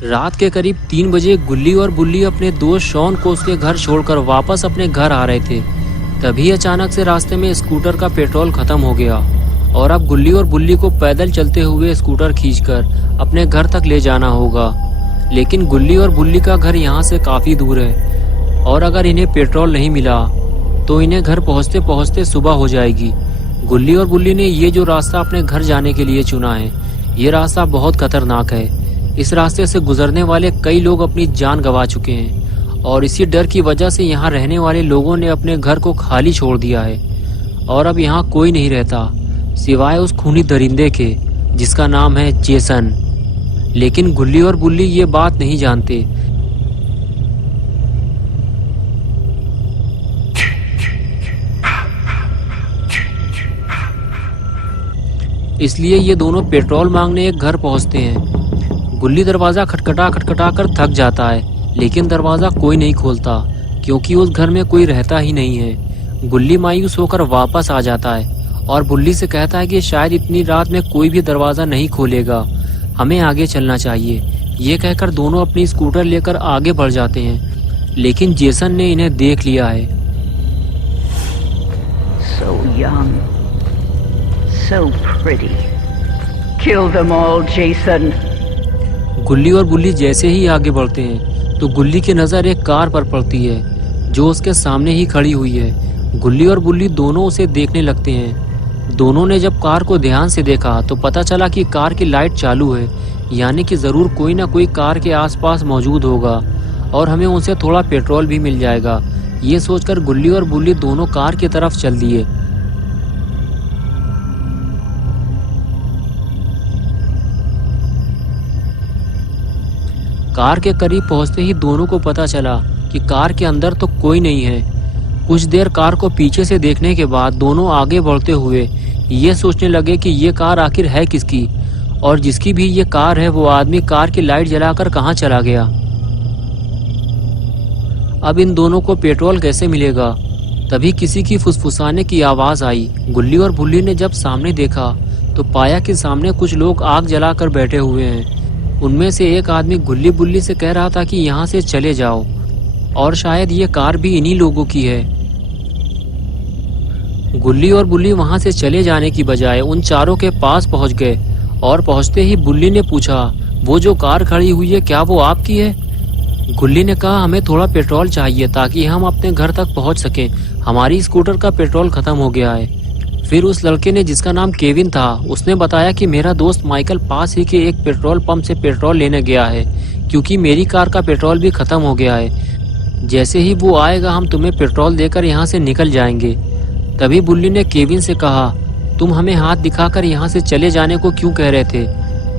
रात के करीब 3 बजे गुल्ली और बुल्ली अपने दोस्त शॉन को उसके घर छोड़कर वापस अपने घर आ रहे थे। तभी अचानक से रास्ते में स्कूटर का पेट्रोल खत्म हो गया और अब गुल्ली और बुल्ली को पैदल चलते हुए स्कूटर खींचकर अपने घर तक ले जाना होगा। लेकिन गुल्ली और बुल्ली का घर यहाँ से काफी दूर है और अगर इन्हें पेट्रोल नहीं मिला तो इन्हें घर पहुँचते पहुँचते सुबह हो जाएगी। गुल्ली और बुल्ली ने ये जो रास्ता अपने घर जाने के लिए चुना है, ये रास्ता बहुत खतरनाक है। इस रास्ते से गुजरने वाले कई लोग अपनी जान गंवा चुके हैं और इसी डर की वजह से यहाँ रहने वाले लोगों ने अपने घर को खाली छोड़ दिया है और अब यहाँ कोई नहीं रहता सिवाय उस खूनी दरिंदे के जिसका नाम है जेसन। लेकिन गुल्ली और बुल्ली ये बात नहीं जानते। इसलिए ये दोनों पेट्रोल मांगने एक घर पहुंचते हैं। गुल्ली दरवाजा खटखटा खटखटा कर थक जाता है, लेकिन दरवाजा कोई नहीं खोलता क्योंकि उस घर में कोई रहता ही नहीं है। गुल्ली मायूस होकर वापस आ जाता है और बुल्ली से कहता है कि शायद इतनी रात में कोई भी दरवाजा नहीं खोलेगा, हमें आगे चलना चाहिए। ये कहकर दोनों अपनी स्कूटर लेकर आगे बढ़ जाते हैं, लेकिन जेसन ने इन्हें देख लिया है। So young, so pretty. Kill them all, Jason. गुल्ली और बुल्ली जैसे ही आगे बढ़ते हैं तो गुल्ली की नज़र एक कार पर पड़ती है जो उसके सामने ही खड़ी हुई है। गुल्ली और बुल्ली दोनों उसे देखने लगते हैं। दोनों ने जब कार को ध्यान से देखा तो पता चला कि कार की लाइट चालू है, यानी कि ज़रूर कोई ना कोई कार के आसपास मौजूद होगा और हमें उनसे थोड़ा पेट्रोल भी मिल जाएगा। ये सोचकर गुल्ली और बुल्ली दोनों कार की तरफ चल दिए। कार के करीब पहुंचते ही दोनों को पता चला कि कार के अंदर तो कोई नहीं है। कुछ देर कार को पीछे से देखने के बाद दोनों आगे बढ़ते हुए ये सोचने लगे कि ये कार आखिर है किसकी और जिसकी भी ये कार है वो आदमी कार की लाइट जलाकर कहाँ चला गया। अब इन दोनों को पेट्रोल कैसे मिलेगा। तभी किसी की फुसफुसाने की आवाज़ आई। गुल्ली और बुल्ली ने जब सामने देखा तो पाया कि सामने कुछ लोग आग जलाकर बैठे हुए हैं। उनमें से एक आदमी गुल्ली बुल्ली से कह रहा था कि यहाँ से चले जाओ और शायद ये कार भी इन्हीं लोगों की है। गुल्ली और बुल्ली वहाँ से चले जाने की बजाय उन चारों के पास पहुँच गए और पहुँचते ही बुल्ली ने पूछा, वो जो कार खड़ी हुई है क्या वो आपकी है? गुल्ली ने कहा, हमें थोड़ा पेट्रोल चाहिए ताकि हम अपने घर तक पहुँच सकें, हमारी स्कूटर का पेट्रोल खत्म हो गया है। फिर उस लड़के ने, जिसका नाम केविन था, उसने बताया कि मेरा दोस्त माइकल पास ही के एक पेट्रोल पंप से पेट्रोल लेने गया है क्योंकि मेरी कार का पेट्रोल भी खत्म हो गया है। जैसे ही वो आएगा हम तुम्हें पेट्रोल देकर यहाँ से निकल जाएंगे। तभी बुल्ली ने केविन से कहा, तुम हमें हाथ दिखाकर यहाँ से चले जाने को क्यों कह रहे थे?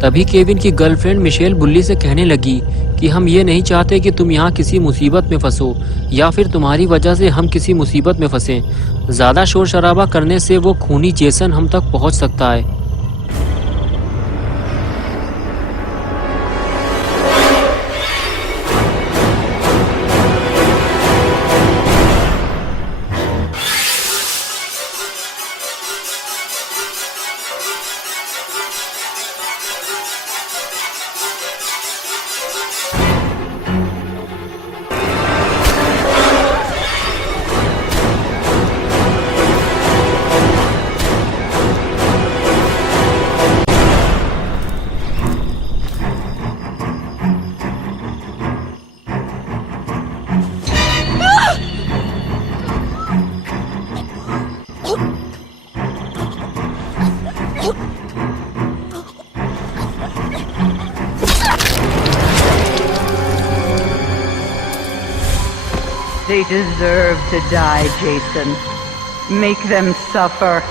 तभी केविन की गर्लफ्रेंड मिशेल बुल्ली से कहने लगी कि हम ये नहीं चाहते कि तुम यहाँ किसी मुसीबत में फंसो या फिर तुम्हारी वजह से हम किसी मुसीबत में फंसें। ज़्यादा शोर शराबा करने से वो खूनी जेसन हम तक पहुँच सकता है। They deserve to die, Jason. Make them suffer.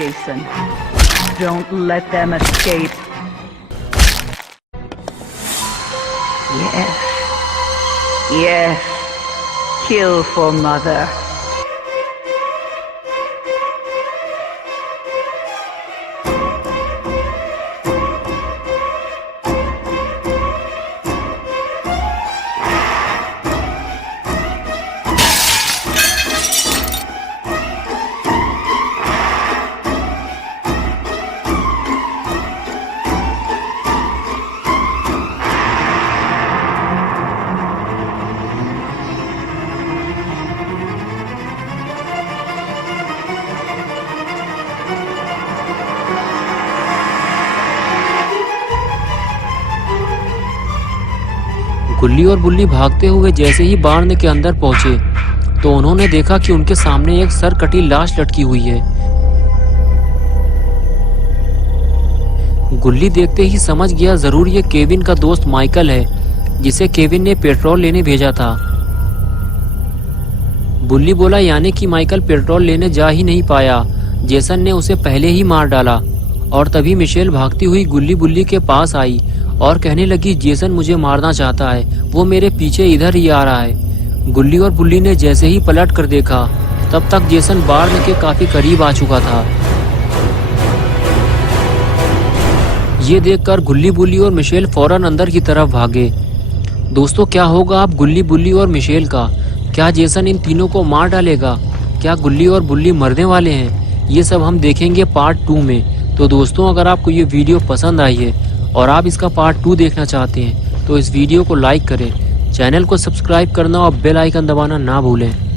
Jason. Don't let them escape. Yes. Yes. Kill for Mother. गुल्ली और बुल्ली भागते हुए जैसे ही बार्ण के अंदर पहुंचे तो उन्होंने देखा कि उनके सामने एक सर कटी लाश लटकी हुई है। गुल्ली देखते ही समझ गया जरूर ये केविन का दोस्त माइकल है जिसे केविन ने पेट्रोल लेने भेजा था। बुल्ली बोला यानी कि माइकल पेट्रोल लेने जा ही नहीं पाया, जेसन ने उसे पहले ही मार डाला। और तभी मिशेल भागती हुई गुल्ली बुल्ली के पास आई और कहने लगी जेसन मुझे मारना चाहता है, वो मेरे पीछे इधर ही आ रहा है। गुल्ली और बुल्ली ने जैसे ही पलट कर देखा तब तक जेसन बार्ण के काफी करीब आ चुका था। ये देखकर गुल्ली बुल्ली और मिशेल फौरन अंदर की तरफ भागे। दोस्तों क्या होगा अब गुल्ली बुल्ली और मिशेल का? क्या जेसन इन तीनों को मार डालेगा? क्या गुल्ली और बुल्ली मरने वाले हैं? ये सब हम देखेंगे पार्ट 2 में। तो दोस्तों अगर आपको ये वीडियो पसंद आई है और आप इसका पार्ट 2 देखना चाहते हैं तो इस वीडियो को लाइक करें, चैनल को सब्सक्राइब करना और बेल आइकन दबाना ना भूलें।